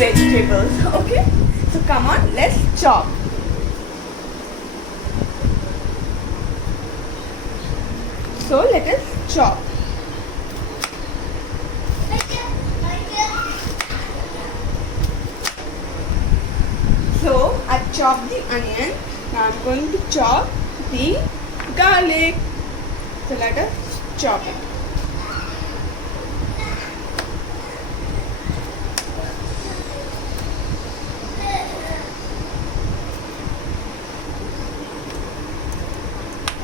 vegetables. Okay, so come on, let's chop. So let us chop. So I've chopped the onion. Now I'm going to chop the garlic. So let us chop it.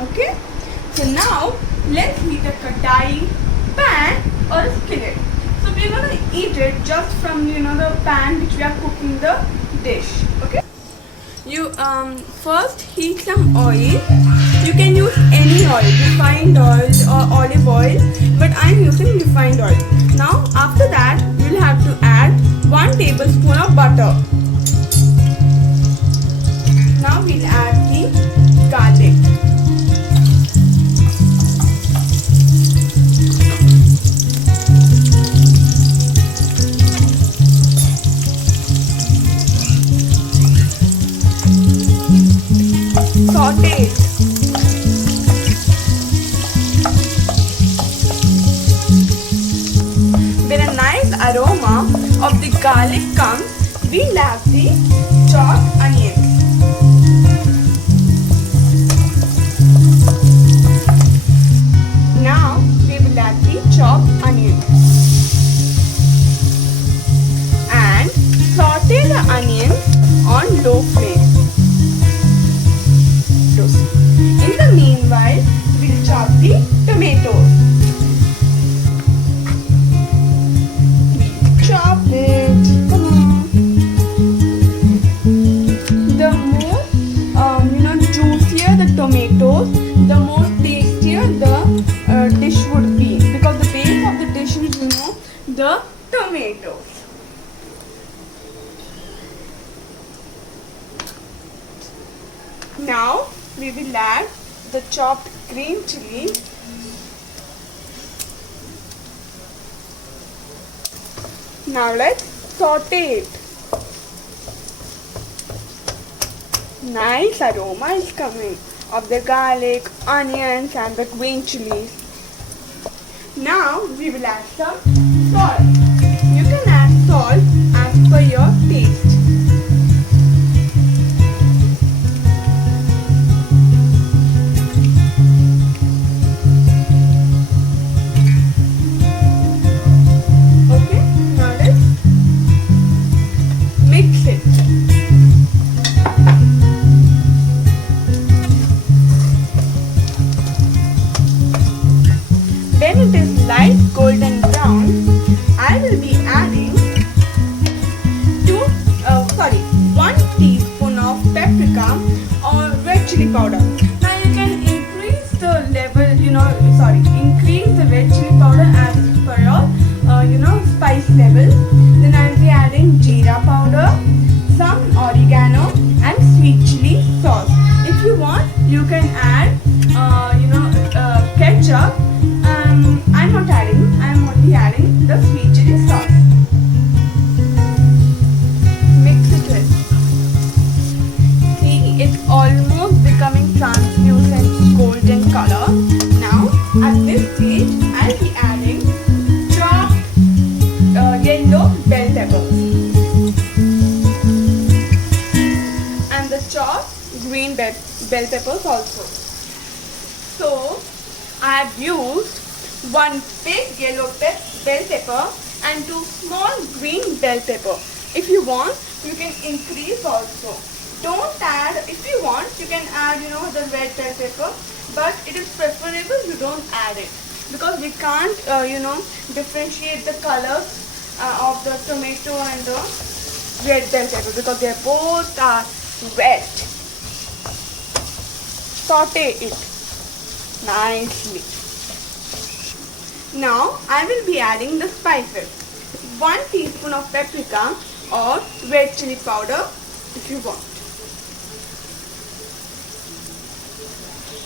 Okay. So now let's heat a kadai, pan or a skillet. So we're gonna eat it just from the pan which we are cooking the dish. Okay. You first heat some oil. You can use any oil, refined oil or olive oil, but I'm using refined oil. Now after that you'll have to add 1 tablespoon of butter. Now we'll add the garlic. Saute it. When a nice aroma of the garlic comes, we'll add the chopped onions. Now we will add the chopped onions and saute the onions on low flame. In the meanwhile, we'll chop the tomatoes. Chop it. Come on. The more juicier the tomatoes, the more tastier the dish would be, because the base of the dish is the tomatoes. Now we will add the chopped green chili. Now let's saute it. Nice aroma is coming of the garlic, onions and the green chilies. Now we will add some salt. You can add salt as per your taste. When it is light golden brown, I will be adding 1 teaspoon of paprika or red chili powder. Now you can increase the level, increase the red chili powder as per your, spice level. Then I will be adding jeera powder, some oregano and sweet chili sauce. If you want, you can add, ketchup. I'm not adding, I'm only adding the sweet chili sauce. Mix it with. See, it's almost becoming translucent golden color. Now, at this stage, I'll be adding chopped yellow bell peppers and the chopped green bell peppers also. So, I have used 1 big yellow bell pepper and 2 small green bell pepper. If you want, you can increase also. Don't add, if you want, you can add, the red bell pepper, but it is preferable you don't add it, because we can't, differentiate the colors of the tomato and the red bell pepper, because they both are wet. Saute it nicely. Now I will be adding the spices. 1 teaspoon of paprika or red chili powder if you want.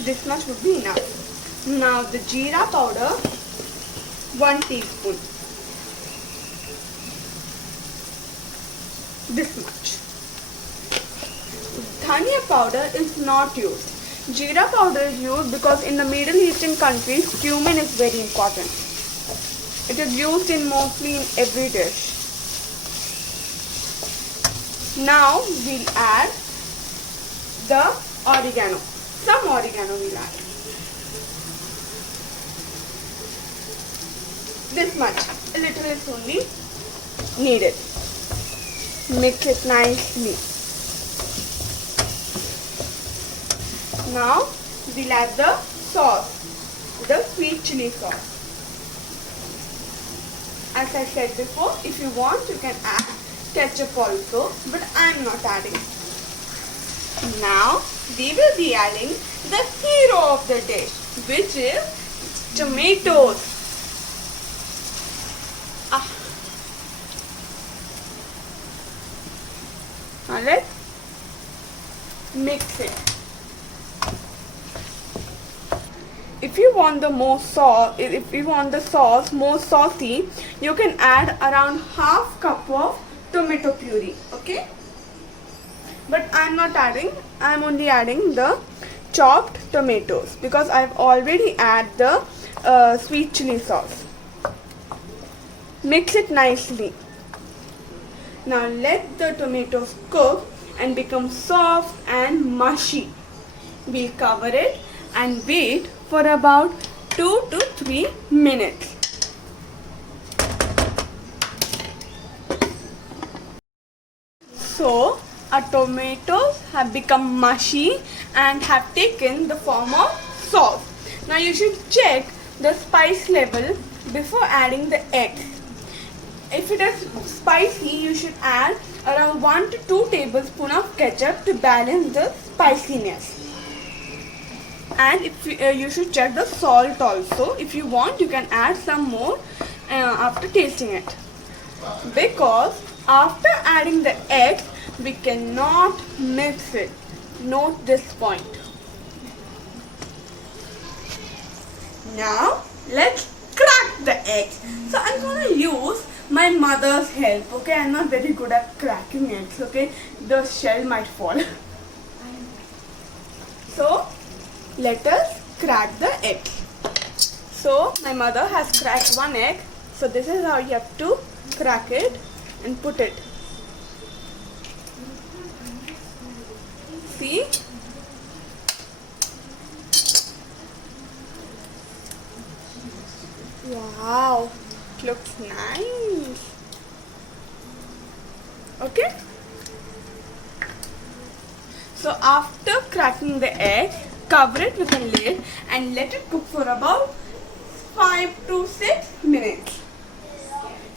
This much would be enough. Now the jeera powder, 1 teaspoon. this much. Dhania powder is not used. Jeera powder is used because in the Middle Eastern countries, cumin is very important. It is used in mostly in every dish. Now we'll add the oregano. Some oregano we'll add. This much. A little is only needed. Mix it nicely. Now we'll add the sauce, the sweet chili sauce. As I said before, if you want you can add ketchup also, but I'm not adding. Now we will be adding the hero of the dish, which is tomatoes. Now let's mix it. If you want the sauce more saucy, you can add around half cup of tomato puree. Okay, but I'm not adding. I'm only adding the chopped tomatoes because I've already added the sweet chili sauce. Mix it nicely. Now let the tomatoes cook and become soft and mushy. We'll cover it and wait for about 2 to 3 minutes. So our tomatoes have become mushy and have taken the form of sauce. Now you should check the spice level before adding the eggs. If it is spicy, you should add around 1 to 2 tablespoons of ketchup to balance the spiciness. And if you should check the salt also. If you want, you can add some more after tasting it. Because after adding the eggs, we cannot mix it. Note this point. Now let's crack the eggs. So I'm gonna use my mother's help. Okay, I'm not very good at cracking eggs. Okay, the shell might fall. So let us crack the egg. So my mother has cracked one egg. So this is how you have to crack it and put it. See? Wow, it looks nice. Okay? So after cracking the egg, cover it with a lid and let it cook for about 5 to 6 minutes.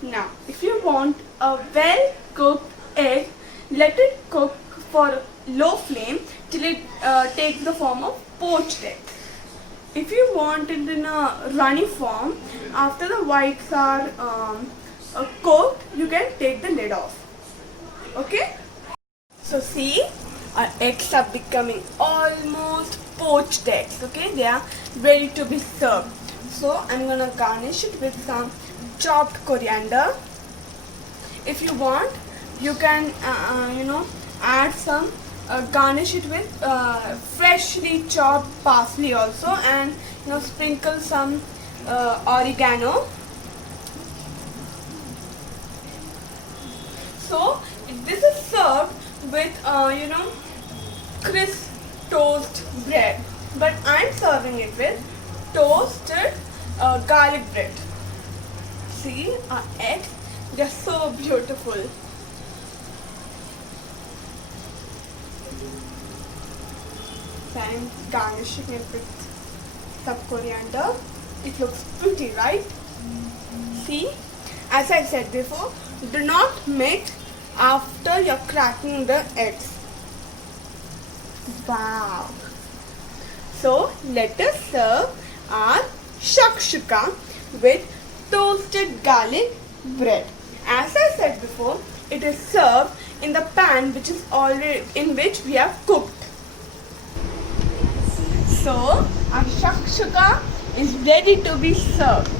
Now, if you want a well cooked egg, let it cook for low flame till it takes the form of poached egg. If you want it in a runny form, after the whites are cooked, you can take the lid off. Okay? So see, our eggs are becoming almost poached eggs. Okay, they are ready to be served. So I'm gonna garnish it with some chopped coriander. If you want, you can add some garnish it with freshly chopped parsley also, and sprinkle some oregano. So this is served with crisp toast bread, but I'm serving it with toasted garlic bread. See, our eggs, they're so beautiful. Then garnishing it with some coriander. It looks pretty, right? See, as I said before, do not mix after you're cracking the eggs. Wow! So let us serve our shakshuka with toasted garlic bread. As I said before, it is served in the pan which is already in which we have cooked. So our shakshuka is ready to be served.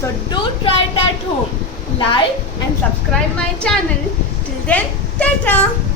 So do try it at home. Like and subscribe my channel. Till then, Ta-ta!